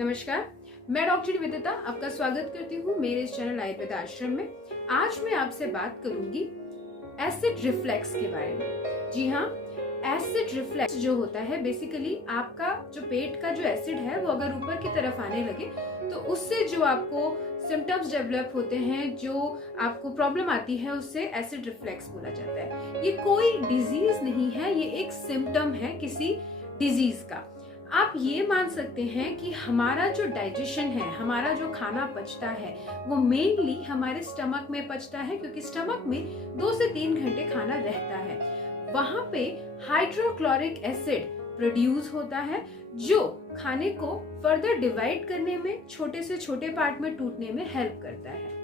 नमस्कार, मैं डॉक्टर निवेदिता आपका स्वागत करती हूँ मेरे इस चैनल आयुर्वेद आश्रम में। आज मैं आपसे बात करूंगी एसिड रिफ्लेक्स के बारे में। जी हाँ, एसिड रिफ्लेक्स जो होता है बेसिकली आपका जो पेट का जो एसिड है वो अगर ऊपर की तरफ आने लगे तो उससे जो आपको सिम्टम्स डेवलप होते हैं, जो आपको प्रॉब्लम आती है, उससे एसिड रिफ्लेक्स बोला जाता है। ये कोई डिजीज नहीं है, ये एक सिम्टम है किसी डिजीज का। आप ये मान सकते हैं कि हमारा जो डाइजेशन है, हमारा जो खाना पचता है वो मेनली हमारे स्टमक में पचता है, क्योंकि स्टमक में 2 से 3 घंटे खाना रहता है। वहां पे हाइड्रोक्लोरिक एसिड प्रोड्यूस होता है जो खाने को फर्दर डिवाइड करने में, छोटे से छोटे पार्ट में टूटने में हेल्प करता है।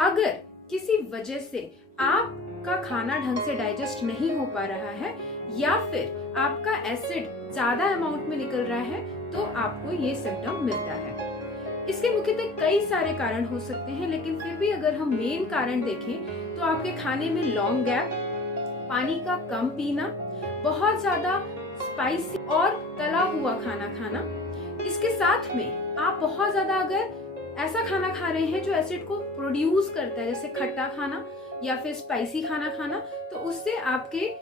अगर किसी वजह से आपका खाना ढंग से डाइजेस्ट नहीं हो पा रहा है या फिर आपका एसिड ज्यादा अमाउंट में निकल रहा है तो आपको ये सिम्टम मिलता है। इसके मुख्यतः कई सारे कारण हो सकते हैं, लेकिन फिर भी अगर हम मेन कारण देखें तो आपके खाने में लॉन्ग गैप, पानी का कम पीना, बहुत ज्यादा स्पाइसी और तला हुआ खाना खाना। इसके साथ में आप बहुत ज्यादा अगर ऐसा खाना खा रहे हैं जो एसिड को प्रोड्यूस करता है, जैसे खट्टा खाना या फिर स्पाइसी खाना खाना, तो उससे आपके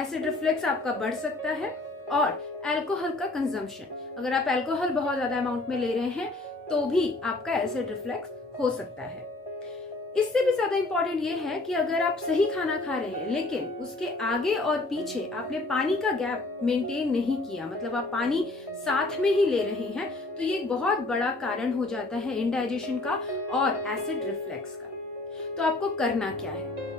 एसिड रिफ्लेक्स आपका बढ़ सकता है। और अल्कोहल का कंजम्पशन, अगर आप अल्कोहल बहुत ज्यादा अमाउंट में ले रहे हैं तो भी आपका एसिड रिफ्लेक्स हो सकता है। इससे भी ज्यादा इंपॉर्टेंट ये है कि अगर आप सही खाना खा रहे हैं लेकिन उसके आगे और पीछे आपने पानी का गैप मेंटेन नहीं किया, मतलब आप पानी साथ में ही ले रहे हैं, तो ये एक बहुत बड़ा कारण हो जाता है इनडाइजेशन का और एसिड रिफ्लेक्स का। तो आपको करना क्या है?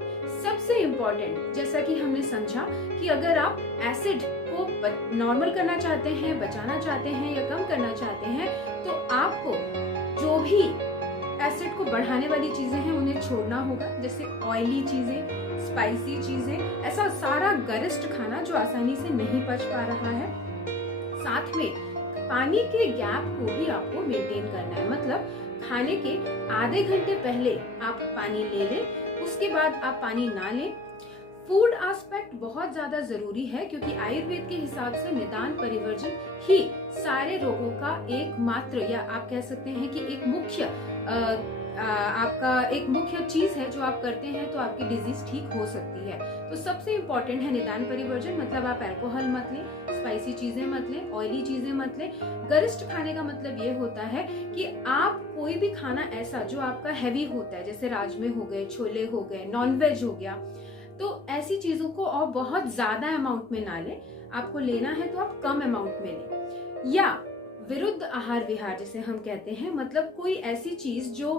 सबसे इम्पोर्टेंट, जैसा कि हमने समझा कि अगर आप एसिड को नॉर्मल करना चाहते हैं, बचाना चाहते हैं या कम करना चाहते हैं, तो आपको जो भी एसिड को बढ़ाने वाली चीजें हैं उन्हें छोड़ना होगा, जैसे ऑयली चीजें, स्पाइसी चीजें, ऐसा सारा गरिष्ठ खाना जो आसानी से नहीं पच पा रहा है। साथ में पानी के गैप को भी आपको मेंटेन करना है, मतलब खाने के आधे घंटे पहले आप पानी ले लें, उसके बाद आप पानी ना लें। फूड एस्पेक्ट बहुत ज्यादा जरूरी है, क्योंकि आयुर्वेद के हिसाब से निदान परिवर्जन ही सारे रोगों का एकमात्र, या आप कह सकते हैं कि एक मुख्य आपका एक मुख्य चीज है जो आप करते हैं तो आपकी डिजीज ठीक हो सकती है। तो सबसे इम्पोर्टेंट है निदान परिवर्जन, मतलब आप अल्कोहल मत लें, स्पाइसी चीजें मत लें, ऑयली चीजें मत लें। गरिष्ठ खाने का मतलब ये होता है कि आप कोई भी खाना ऐसा जो आपका हैवी होता है, जैसे राजमे हो गए, छोले हो गए, नॉनवेज हो गया, तो ऐसी चीजों को और बहुत ज्यादा अमाउंट में ना लें। आपको लेना है तो आप कम अमाउंट में लें। या विरुद्ध आहार विहार जिसे हम कहते हैं, मतलब कोई ऐसी चीज जो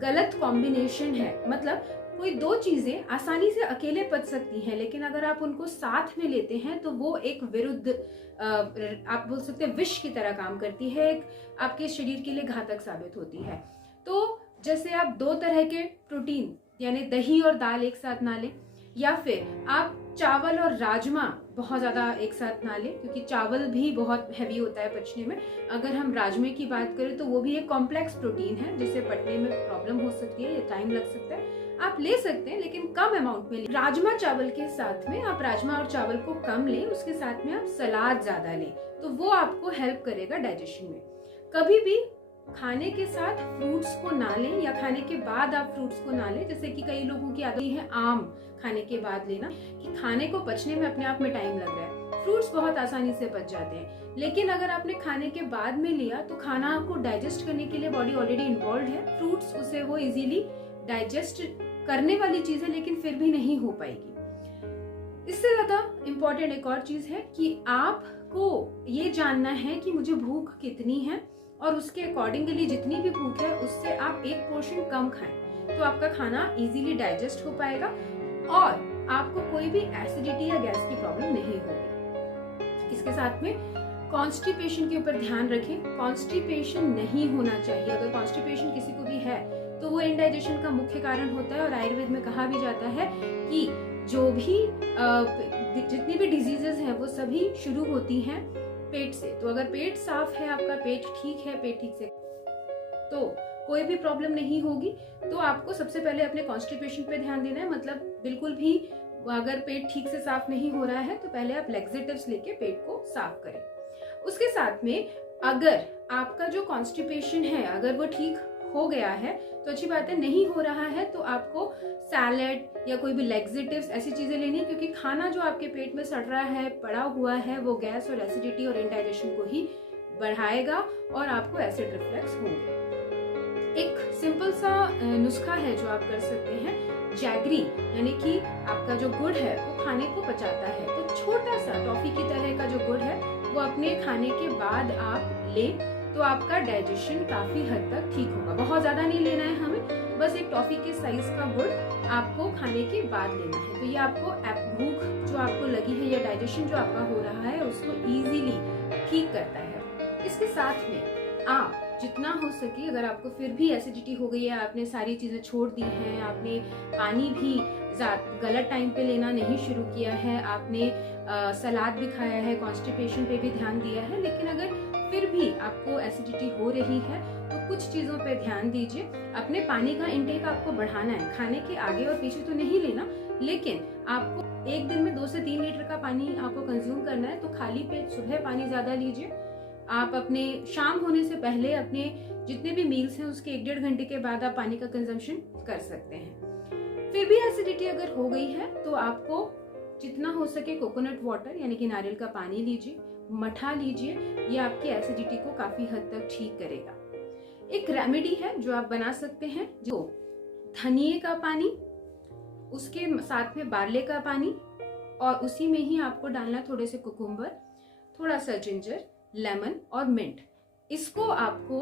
गलत कॉम्बिनेशन है, मतलब कोई 2 चीजें आसानी से अकेले पच सकती हैं, लेकिन अगर आप उनको साथ में लेते हैं तो वो एक विरुद्ध आप बोल सकते हैं विष की तरह काम करती है, एक आपके शरीर के लिए घातक साबित होती है। तो जैसे आप 2 तरह के प्रोटीन यानी दही और दाल एक साथ ना लें, या फिर आप चावल और राजमा बहुत ज्यादा एक साथ ना लें, क्योंकि चावल भी बहुत हैवी होता है पचने में। अगर हम राजमे की बात करें तो वो भी एक कॉम्प्लेक्स प्रोटीन है जिसे पचने में प्रॉब्लम हो सकती है या टाइम लग सकता है। आप ले सकते हैं लेकिन कम अमाउंट में लें। राजमा चावल के साथ में आप राजमा और चावल को कम लें, उसके साथ में आप सलाद ज्यादा लें, तो वो आपको हेल्प करेगा डाइजेशन में। कभी भी खाने के साथ फ्रूट्स को ना लें या खाने के बाद आप फ्रूट्स को ना लें, जैसे कि कई लोगों की आदत है आम खाने के बाद लेना, कि खाने को पचने में अपने आप में टाइम लग रहा है। फ्रूट्स बहुत आसानी से पच जाते हैं, लेकिन अगर आपने खाने के बाद में लिया तो खाना आपको डाइजेस्ट करने के लिए बॉडी ऑलरेडी इन्वॉल्व है। फ्रूट्स उसे वो इजीली डाइजेस्ट करने वाली चीज है, लेकिन फिर भी नहीं हो पाएगी। इससे ज्यादा इम्पोर्टेंट एक और चीज है कि आपको ये जानना है कि मुझे भूख कितनी है, और उसके अकॉर्डिंगली जितनी भी भूख है उससे आप 1 पोर्शन कम खाएं, तो आपका खाना इजीली डाइजेस्ट हो पाएगा और आपको कोई भी एसिडिटी या गैस की प्रॉब्लम नहीं होगी। इसके साथ में कॉन्स्टिपेशन के ऊपर ध्यान रखें। कॉन्स्टिपेशन नहीं होना चाहिए। अगर कॉन्स्टिपेशन किसी को भी है तो वो इनडाइजेशन का मुख्य कारण होता है, और आयुर्वेद में कहा भी जाता है कि जो भी जितनी भी डिजीजेस हैं वो सभी शुरू होती हैं पेट से। तो अगर पेट साफ है, आपका पेट ठीक है, पेट ठीक से, तो कोई भी प्रॉब्लम नहीं होगी। तो आपको सबसे पहले अपने कॉन्स्टिपेशन पे ध्यान देना है, मतलब बिल्कुल भी अगर पेट ठीक से साफ नहीं हो रहा है तो पहले आप लैक्सेटिव्स लेके पेट को साफ करें। उसके साथ में अगर आपका जो कॉन्स्टिपेशन है अगर वो ठीक हो गया है तो अच्छी बात है, नहीं हो रहा है तो आपको सैलेड या कोई भी लेग्जेटिव्स ऐसी चीजें लेनी, क्योंकि खाना जो आपके पेट में सड़ रहा है, पड़ा हुआ है, वो गैस और एसिडिटी और इंडाइजेशन को ही बढ़ाएगा और आपको एसिड रिफ्लक्स होंगे। एक सिंपल सा नुस्खा है जो आप कर सकते हैं, जैगरी यानी कि आपका जो गुड़ है वो खाने को पचाता है, तो छोटा सा टॉफी की तरह का जो गुड़ है वो अपने खाने के बाद आप लें तो आपका डाइजेशन काफी हद तक ठीक होगा। बहुत ज्यादा नहीं लेना है हमें, बस एक टॉफी के साइज का गुड़ आपको खाने के बाद लेना है। तो ये आपको भूख जो आपको लगी है या डाइजेशन जो आपका हो रहा है उसको इजीली ठीक करता है। इसके साथ में आप जितना हो सके, अगर आपको फिर भी एसिडिटी हो गई है, आपने सारी चीजें छोड़ दी हैं, आपने पानी भी गलत टाइम पे लेना नहीं शुरू किया है, आपने सलाद भी खाया है, कॉन्स्टिपेशन पे भी ध्यान दिया है, लेकिन अगर फिर भी आपको एसिडिटी हो रही है तो कुछ चीजों पे ध्यान दीजिए। अपने पानी का इंटेक आपको बढ़ाना है, खाने के आगे और पीछे तो नहीं लेना, लेकिन आपको एक दिन में 2 से 3 लीटर का पानी आपको कंज्यूम करना है। तो खाली पेट सुबह पानी ज्यादा लीजिए। आप अपने शाम होने से पहले अपने जितने भी मील्स हैं उसके 1-1.5 घंटे के बाद आप पानी का कंजम्पशन कर सकते हैं। फिर भी एसिडिटी अगर हो गई है तो आपको जितना हो सके कोकोनट वाटर यानी कि नारियल का पानी लीजिए, मठा लीजिए, ये आपकी एसिडिटी को काफी हद तक ठीक करेगा। एक रेमेडी है जो आप बना सकते हैं, जो धनिए का पानी, उसके साथ में बार्ले का पानी और उसी में ही आपको डालना थोड़े से कुकुम्बर, थोड़ा सा जिंजर, लेमन और मिंट। इसको आपको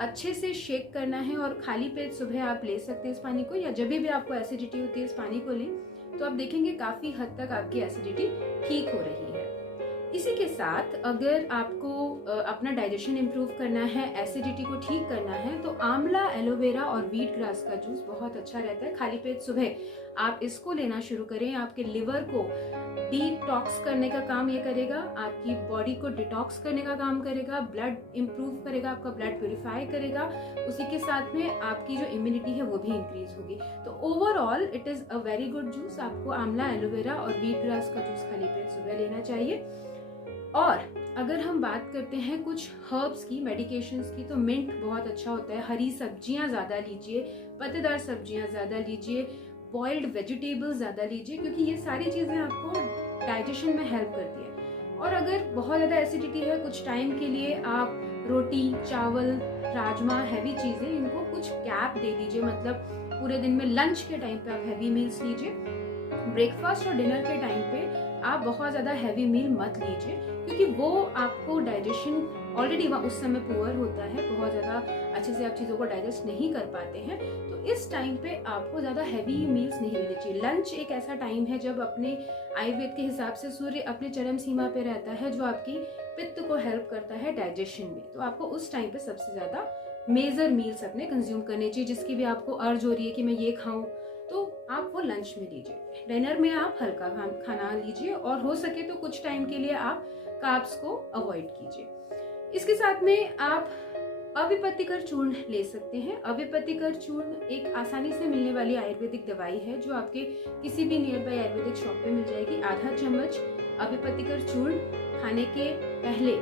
अच्छे से शेक करना है और खाली पेट सुबह आप ले सकते हैं इस पानी को, या जब भी आपको एसिडिटी होती है इस पानी को लें तो आप देखेंगे काफी हद तक आपकी एसिडिटी ठीक हो रही है। इसी के साथ अगर आपको अपना डाइजेशन इम्प्रूव करना है, एसिडिटी को ठीक करना है, तो आंवला, एलोवेरा और व्हीट ग्रास का जूस बहुत अच्छा रहता है। खाली पेट सुबह आप इसको लेना शुरू करें, आपके लिवर को डिटॉक्स करने का काम ये करेगा, आपकी बॉडी को डिटॉक्स करने का काम करेगा, ब्लड इम्प्रूव करेगा, आपका ब्लड प्यूरिफाई करेगा, उसी के साथ में आपकी जो इम्यूनिटी है वो भी इंक्रीज होगी। तो overall it is a very good juice. आपको आंवला, एलोवेरा और व्हीट ग्रास का जूस खाली पेट सुबह लेना चाहिए। और अगर हम बात करते हैं कुछ हर्ब्स की, मेडिकेशंस की, तो मिंट बहुत अच्छा होता है। हरी सब्जियां ज्यादा लीजिए, पत्तेदार सब्जियां ज्यादा लीजिए, बॉइल्ड वेजिटेबल्स ज्यादा लीजिए, क्योंकि ये सारी चीजें आपको डाइजेशन में हेल्प करती है। और अगर बहुत ज्यादा एसिडिटी है, कुछ टाइम के लिए आप रोटी, चावल, राजमा, हैवी चीजें, इनको कुछ गैप दे दीजिए। मतलब पूरे दिन में लंच के टाइम पे आप हैवी मील्स लीजिए, ब्रेकफास्ट और डिनर के टाइम पे आप बहुत ज्यादा हैवी मील मत लीजिए, क्योंकि वो आपको डाइजेशन ऑलरेडी उस समय पुअर होता है, बहुत ज्यादा अच्छे से आप चीजों को डाइजेस्ट नहीं कर पाते हैं। तो इस टाइम पे आपको ज्यादा हैवी मील्स नहीं लेने चाहिए। लंच एक ऐसा टाइम है जब अपने आयुर्वेद के हिसाब से सूर्य अपने चरम सीमा पे रहता है, जो आपकी पित्त को हेल्प करता है डाइजेशन में। तो आपको उस टाइम पे सबसे ज्यादा मेजर मील्स अपने कंज्यूम करने चाहिए, जिसकी भी आपको अर्ज हो रही है कि मैं ये खाऊं, तो आप वो लंच में लीजिए। डिनर में आप हल्का खाना लीजिए और हो सके तो कुछ टाइम के लिए आप कार्ब्स को अवॉइड कीजिए। इसके साथ में आप अविपत्तिकर चूर्ण ले सकते हैं। अविपत्तिकर चूर्ण एक आसानी से मिलने वाली आयुर्वेदिक दवाई है, जो आपके किसी भी नियर बाय आयुर्वेदिक शॉप पे मिल जाएगी। आधा चम्मच अविपत्तिकर चूर्ण खाने के पहले,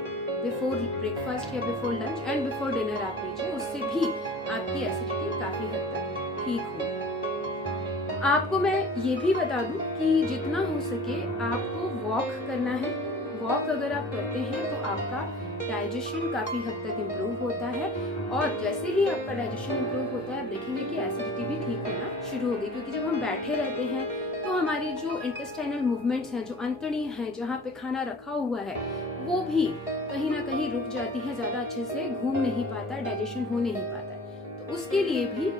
बिफोर ब्रेकफास्ट या before lunch and before dinner आप लीजिए, उससे भी आपकी एसिडिटी काफी हद तक ठीक होगी। आपको मैं ये भी बता दूं कि जितना हो सके आपको वॉक करना है। वॉक अगर आप करते हैं तो आपका डाइजेशन काफी हद तक इम्प्रूव होता है, और जैसे ही आपका डाइजेशन इम्प्रूव होता है आप देखेंगे कि एसिडिटी भी ठीक होना शुरू होगी। क्योंकि जब हम बैठे रहते हैं तो हमारी जो इंटेस्टाइनल मूवमेंट्स हैं, जो अंतड़ी हैं, जहाँ पे खाना रखा हुआ है, वो भी कहीं ना कहीं रुक जाती है, ज्यादा अच्छे से घूम नहीं पाता, डाइजेशन हो नहीं पाता है। तो उसके लिए भी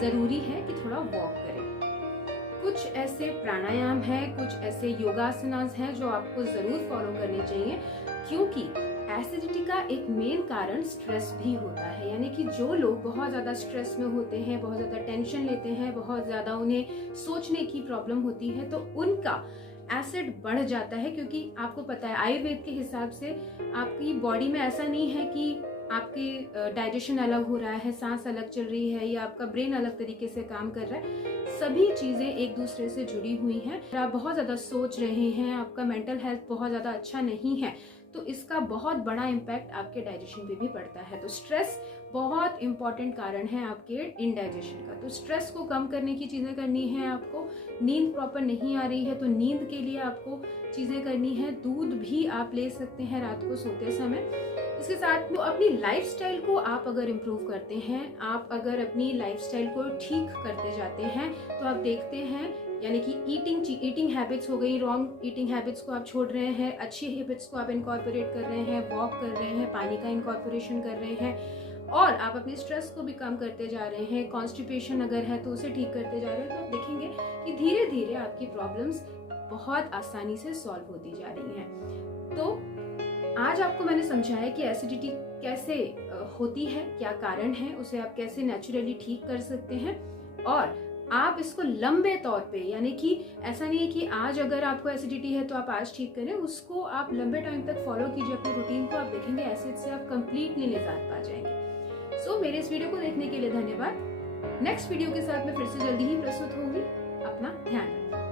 जरूरी है कि थोड़ा वॉक करें। कुछ ऐसे प्राणायाम हैं, कुछ ऐसे योगासनास हैं जो आपको जरूर फॉलो करने चाहिए, क्योंकि एसिडिटी का एक मेन कारण स्ट्रेस भी होता है। यानी कि जो लोग बहुत ज्यादा स्ट्रेस में होते हैं, बहुत ज्यादा टेंशन लेते हैं, बहुत ज्यादा उन्हें सोचने की प्रॉब्लम होती है, तो उनका एसिड बढ़ जाता है। क्योंकि आपको पता है आयुर्वेद के हिसाब से आपकी बॉडी में ऐसा नहीं है कि आपकी डाइजेशन अलग हो रहा है, सांस अलग चल रही है, या आपका ब्रेन अलग तरीके से काम कर रहा है। सभी चीजें एक दूसरे से जुड़ी हुई हैं। आप बहुत ज्यादा सोच रहे हैं, आपका मेंटल हेल्थ बहुत ज्यादा अच्छा नहीं है, तो इसका बहुत बड़ा इम्पैक्ट आपके डाइजेशन पे भी पड़ता है। तो स्ट्रेस बहुत इंपॉर्टेंट कारण है आपके इंडाइजेशन का। तो स्ट्रेस को कम करने की चीज़ें करनी है आपको। नींद प्रॉपर नहीं आ रही है तो नींद के लिए आपको चीज़ें करनी है। दूध भी आप ले सकते हैं रात को सोते समय। इसके साथ में अपनी लाइफस्टाइल को आप अगर इम्प्रूव करते हैं, आप अगर अपनी लाइफस्टाइल को ठीक करते जाते हैं, तो आप देखते हैं यानी कि ईटिंग हैबिट्स हो गई, रॉन्ग ईटिंग हैबिट्स को आप छोड़ रहे हैं, अच्छी हैबिट्स को आप इनकॉर्पोरेट कर रहे हैं, वॉक कर रहे हैं, पानी का इनकॉर्पोरेशन कर रहे हैं और आप अपने स्ट्रेस को भी कम करते जा रहे हैं। कॉन्स्टिपेशन अगर है तो उसे ठीक करते जा रहे हैं, तो आप देखेंगे कि धीरे धीरे आपकी प्रॉब्लम्स बहुत आसानी से सॉल्व होती जा रही हैं। तो आज आपको मैंने समझाया कि एसिडिटी कैसे होती है, क्या कारण है, उसे आप कैसे नेचुरली ठीक कर सकते हैं और आप इसको लंबे तौर पे, यानी कि ऐसा नहीं है कि आज अगर आपको एसिडिटी है तो आप आज ठीक करें, उसको आप लंबे टाइम तक फॉलो कीजिए अपने रूटीन को। आप देखेंगे एसिड से आप कंप्लीटली निजात पा जाएंगे। सो मेरे इस वीडियो को देखने के लिए धन्यवाद। नेक्स्ट वीडियो के साथ मैं फिर से जल्दी ही प्रस्तुत होंगी। अपना ध्यान रखें।